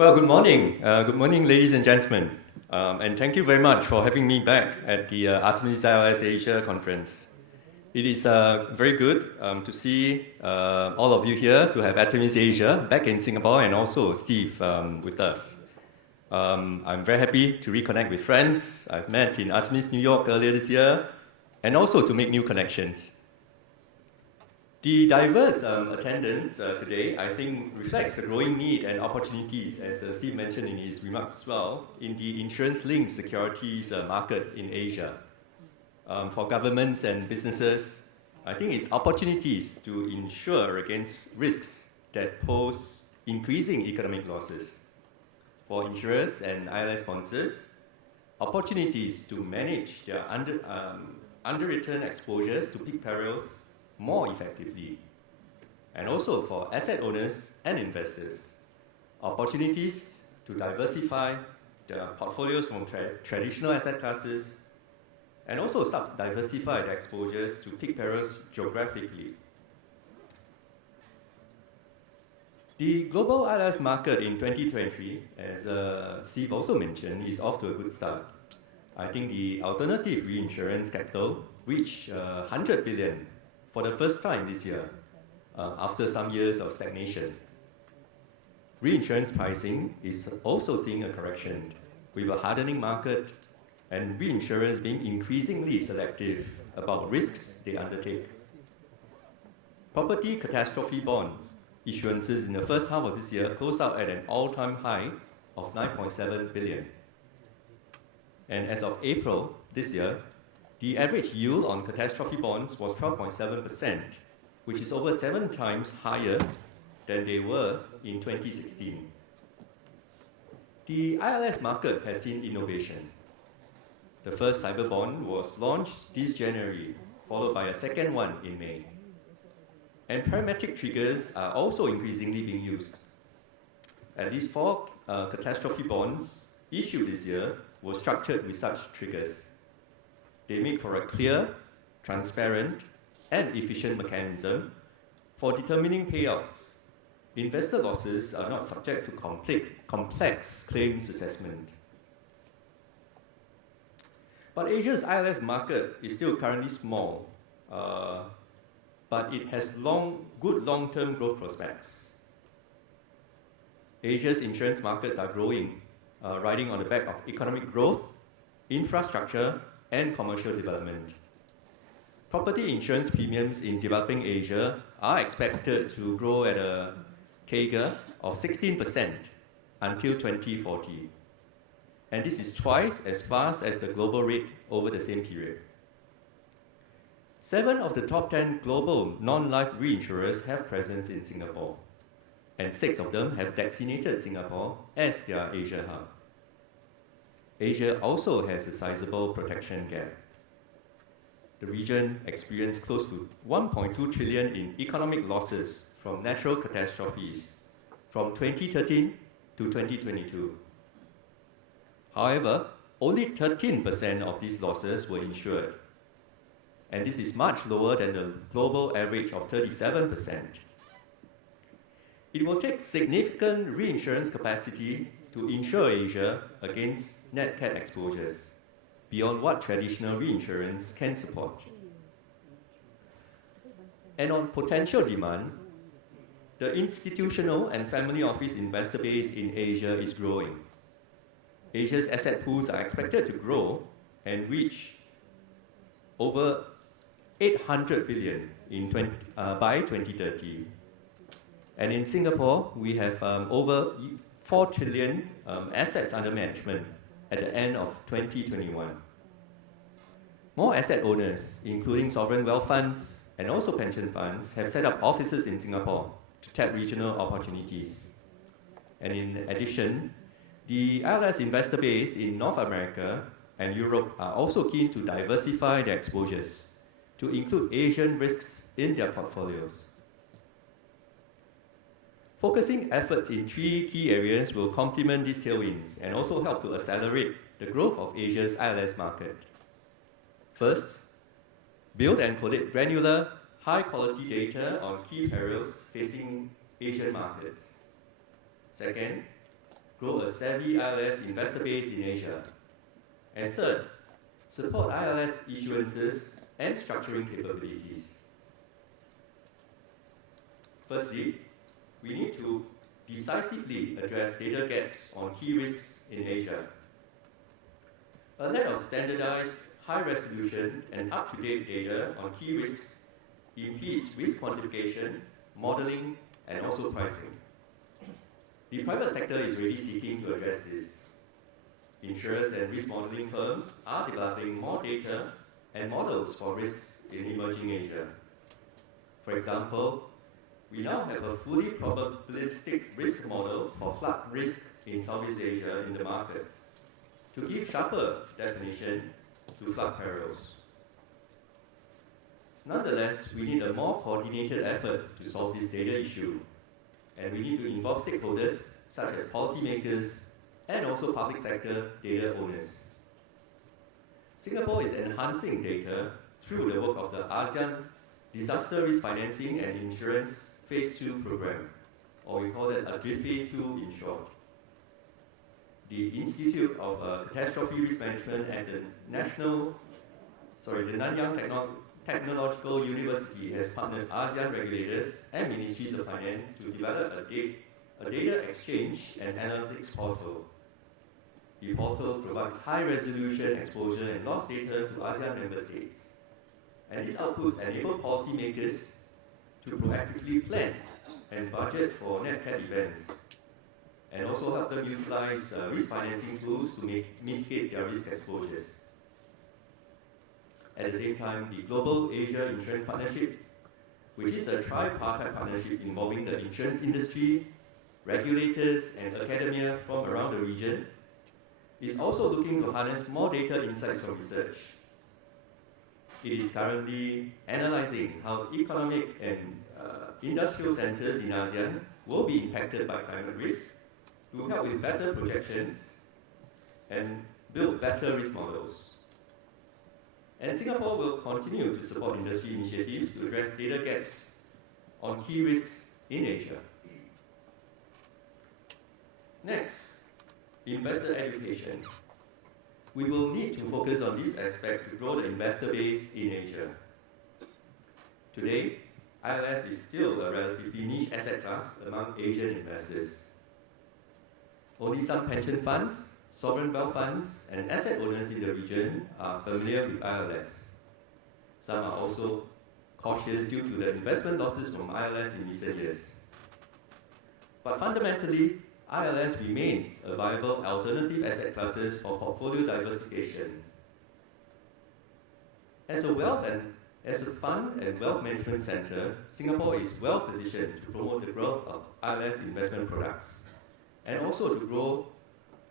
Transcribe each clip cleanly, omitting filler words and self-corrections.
Well, good morning. Good morning, ladies and gentlemen. And thank you very much for having me back at the Artemis ILS Asia conference. It is very good to see all of you here, to have Artemis Asia back in Singapore, and also Steve with us. I'm very happy to reconnect with friends I've met in Artemis, New York earlier this year, and also to make new connections. The diverse attendance today, I think, reflects the growing need and opportunities, as Steve mentioned in his remarks as well, in the insurance-linked securities market in Asia. For governments and businesses, I think it's opportunities to insure against risks that pose increasing economic losses. For insurers and ILS sponsors, opportunities to manage their underreturn exposures to peak perils more effectively. And also for asset owners and investors, opportunities to diversify their portfolios from traditional asset classes, and also diversify their exposures to peak perils geographically. The global ILS market in 2023, as Steve also mentioned, is off to a good start. I think the alternative reinsurance capital reached 100 billion for the first time this year, after some years of stagnation. Reinsurance pricing is also seeing a correction, with a hardening market and reinsurers being increasingly selective about risks they undertake. Property catastrophe bonds issuances in the first half of this year closed out at an all-time high of 9.7 billion. And as of April this year, the average yield on catastrophe bonds was 12.7%, which is over 7 times higher than they were in 2016. The ILS market has seen innovation. The first cyber bond was launched this January, followed by a second one in May. And parametric triggers are also increasingly being used. At least 4 catastrophe bonds issued this year were structured with such triggers. They make for a clear, transparent, and efficient mechanism for determining payouts. Investor losses are not subject to complex claims assessment. But Asia's ILS market is still currently small, but it has good long-term growth prospects. Asia's insurance markets are growing, riding on the back of economic growth, infrastructure, and commercial development. Property insurance premiums in developing Asia are expected to grow at a CAGR of 16% until 2040. And this is twice as fast as the global rate over the same period. 7 of the top 10 global non-life reinsurers have presence in Singapore, and 6 of them have designated Singapore as their Asia hub. Asia also has a sizable protection gap. The region experienced close to 1.2 trillion in economic losses from natural catastrophes from 2013 to 2022. However, only 13% of these losses were insured, and this is much lower than the global average of 37%. It will take significant reinsurance capacity to insure Asia against net cat exposures, beyond what traditional reinsurance can support. And on potential demand, the institutional and family office investor base in Asia is growing. Asia's asset pools are expected to grow and reach over 800 billion by 2030. And in Singapore, we have over 4 trillion assets under management at the end of 2021. More asset owners, including sovereign wealth funds and also pension funds, have set up offices in Singapore to tap regional opportunities. And in addition, the ILS investor base in North America and Europe are also keen to diversify their exposures to include Asian risks in their portfolios. Focusing efforts in 3 key areas will complement these tailwinds and also help to accelerate the growth of Asia's ILS market. First, build and collect granular, high-quality data on key perils facing Asian markets. Second, grow a savvy ILS investor base in Asia. And third, support ILS issuances and structuring capabilities. Firstly, we need to decisively address data gaps on key risks in Asia. A lack of standardized, high-resolution, and up-to-date data on key risks impedes risk quantification, modeling, and also pricing. The private sector is really seeking to address this. Insurers and risk modeling firms are developing more data and models for risks in emerging Asia. For example, we now have a fully probabilistic risk model for flood risk in Southeast Asia in the market to give sharper definition to flood perils. Nonetheless, we need a more coordinated effort to solve this data issue, and we need to involve stakeholders such as policymakers and also public sector data owners. Singapore is enhancing data through the work of the ASEAN Disaster Risk Financing and Insurance Phase 2 program, or we call it ADRIFE 2 in short. The Institute of Catastrophe Risk Management at the Nanyang Technological University has partnered ASEAN regulators and ministries of finance to develop a data exchange and analytics portal. The portal provides high-resolution exposure and loss data to ASEAN member states. And these outputs enable policymakers to proactively plan and budget for net cat events, and also help them utilize risk financing tools to mitigate their risk exposures. At the same time, the Global Asia Insurance Partnership, which is a tripartite partnership involving the insurance industry, regulators, and academia from around the region, is also looking to harness more data insights from research. It is currently analyzing how economic and industrial centers in ASEAN will be impacted by climate risk to help with better projections and build better risk models. And Singapore will continue to support industry initiatives to address data gaps on key risks in Asia. Next, investor education. We will need to focus on this aspect to grow the investor base in Asia. Today, ILS is still a relatively niche asset class among Asian investors. Only some pension funds, sovereign wealth funds, and asset owners in the region are familiar with ILS. Some are also cautious due to the investment losses from ILS in recent years. But fundamentally, ILS remains a viable alternative asset classes for portfolio diversification. As a fund and wealth management center, Singapore is well positioned to promote the growth of ILS investment products and also to grow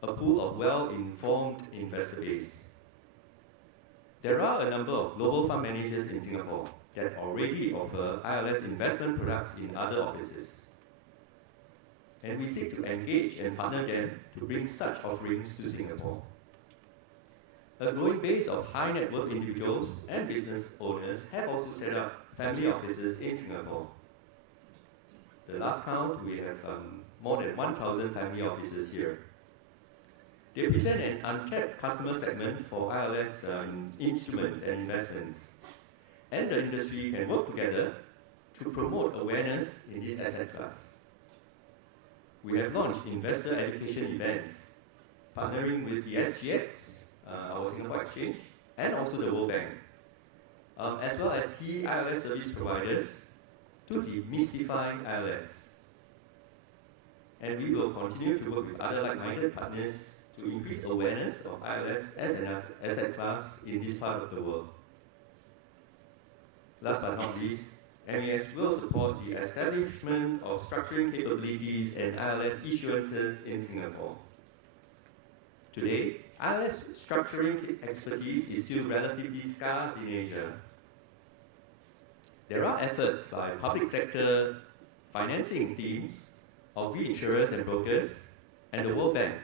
a pool of well-informed investor base. There are a number of global fund managers in Singapore that already offer ILS investment products in other offices. And we seek to engage and partner them to bring such offerings to Singapore. A growing base of high net worth individuals and business owners have also set up family offices in Singapore. The last count, we have more than 1,000 family offices here. They present an untapped customer segment for ILS instruments and investments. And the industry can work together to promote awareness in this asset class. We have launched investor education events, partnering with the SGX, our Singapore exchange, and also the World Bank, as well as key ILS service providers to demystify ILS. And we will continue to work with other like-minded partners to increase awareness of ILS as an asset class in this part of the world. Last but not least, MAS will support the establishment of structuring capabilities and ILS issuances in Singapore. Today, ILS structuring expertise is still relatively scarce in Asia. There are efforts by public sector financing teams of reinsurers and brokers and the World Bank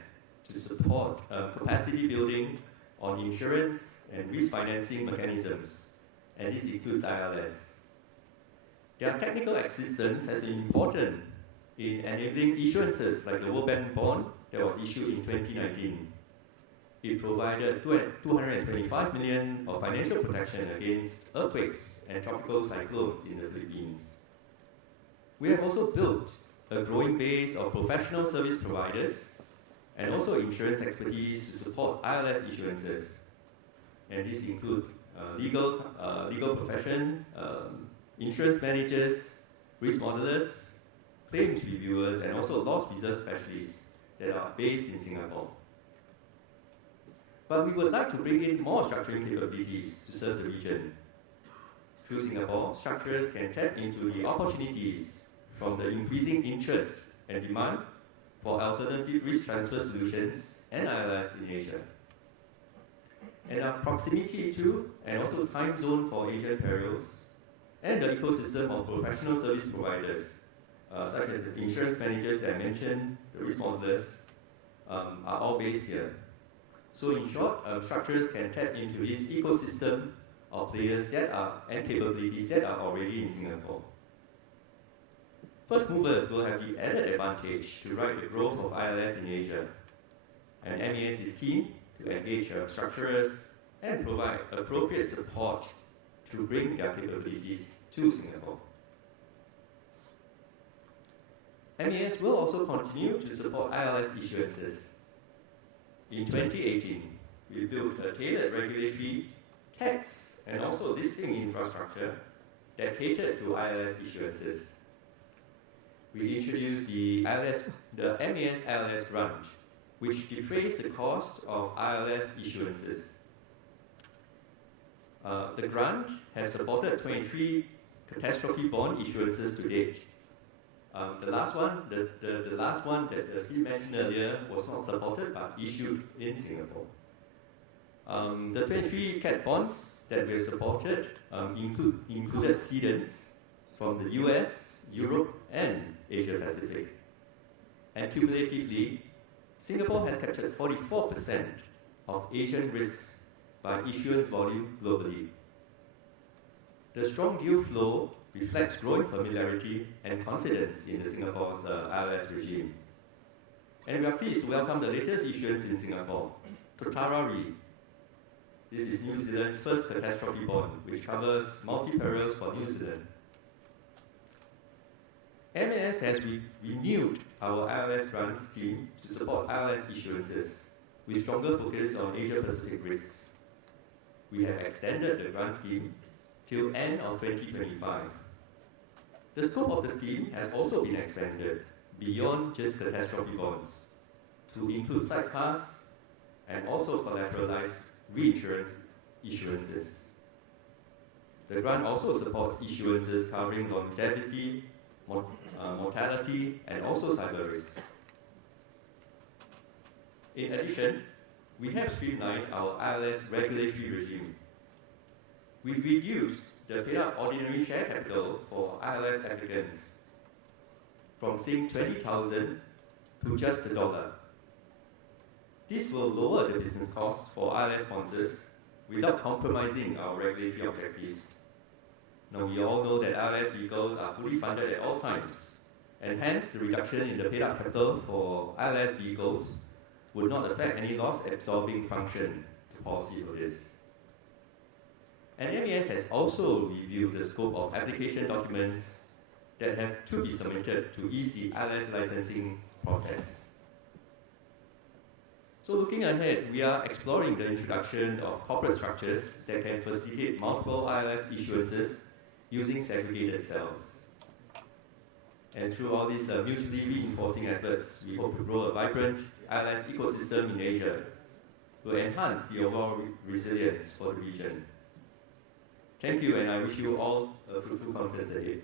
to support capacity building on insurance and risk financing mechanisms, and this includes ILS. Their technical assistance has been important in enabling issuances like the World Bank bond that was issued in 2019. It provided 225 million of financial protection against earthquakes and tropical cyclones in the Philippines. We have also built a growing base of professional service providers and also insurance expertise to support ILS issuances. And these include legal profession, insurance managers, risk modelers, claims reviewers, and also loss reserve specialists that are based in Singapore. But we would like to bring in more structuring capabilities to serve the region. Through Singapore, structurers can tap into the opportunities from the increasing interest and demand for alternative risk transfer solutions and ILS in Asia. And our proximity to and also time zone for Asian perils and the ecosystem of professional service providers, such as the insurance managers that I mentioned, the risk modelers, are all based here. So in short, structurers can tap into this ecosystem of players and capabilities that are already in Singapore. First movers will have the added advantage to ride the growth of ILS in Asia. And MAS is keen to engage structurers and provide appropriate support to bring their capabilities to Singapore. MAS will also continue to support ILS issuances. In 2018, we built a tailored regulatory, tax, and also listing infrastructure that catered to ILS issuances. We introduced the MAS ILS grant, which defrays the cost of ILS issuances. The grant has supported 23 catastrophe bond issuances to date. The last one that Steve mentioned earlier was not supported but issued in Singapore. The 23 cat bonds that were supported included cedents from the US, Europe, and Asia Pacific. And cumulatively, Singapore has captured 44% of Asian risks by issuance volume globally. The strong deal flow reflects growing familiarity and confidence in the Singapore's ILS regime. And we are pleased to welcome the latest issuance in Singapore, Totara Re. This is New Zealand's first catastrophe bond, which covers multi-perils for New Zealand. MAS has renewed our ILS grant scheme to support ILS issuances, with stronger focus on Asia-Pacific risks. We have extended the grant scheme till end of 2025. The scope of the scheme has also been expanded beyond just catastrophe bonds to include sidecars and also collateralized reinsurance issuances. The grant also supports issuances covering longevity, mortality, and also cyber risks. In addition, we have streamlined our ILS regulatory regime. We reduced the paid-up ordinary share capital for ILS applicants from saying 20,000 to just $1. This will lower the business costs for ILS sponsors without compromising our regulatory objectives. Now, we all know that ILS vehicles are fully funded at all times, and hence the reduction in the paid-up capital for ILS vehicles would not affect any loss-absorbing function to policyholders. And MAS has also reviewed the scope of application documents that have to be submitted to ease the ILS licensing process. So looking ahead, we are exploring the introduction of corporate structures that can facilitate multiple ILS issuances using segregated cells. And through all these mutually reinforcing efforts, we hope to grow a vibrant ILS ecosystem in Asia to enhance the overall resilience for the region. Thank you, and I wish you all a fruitful conference ahead.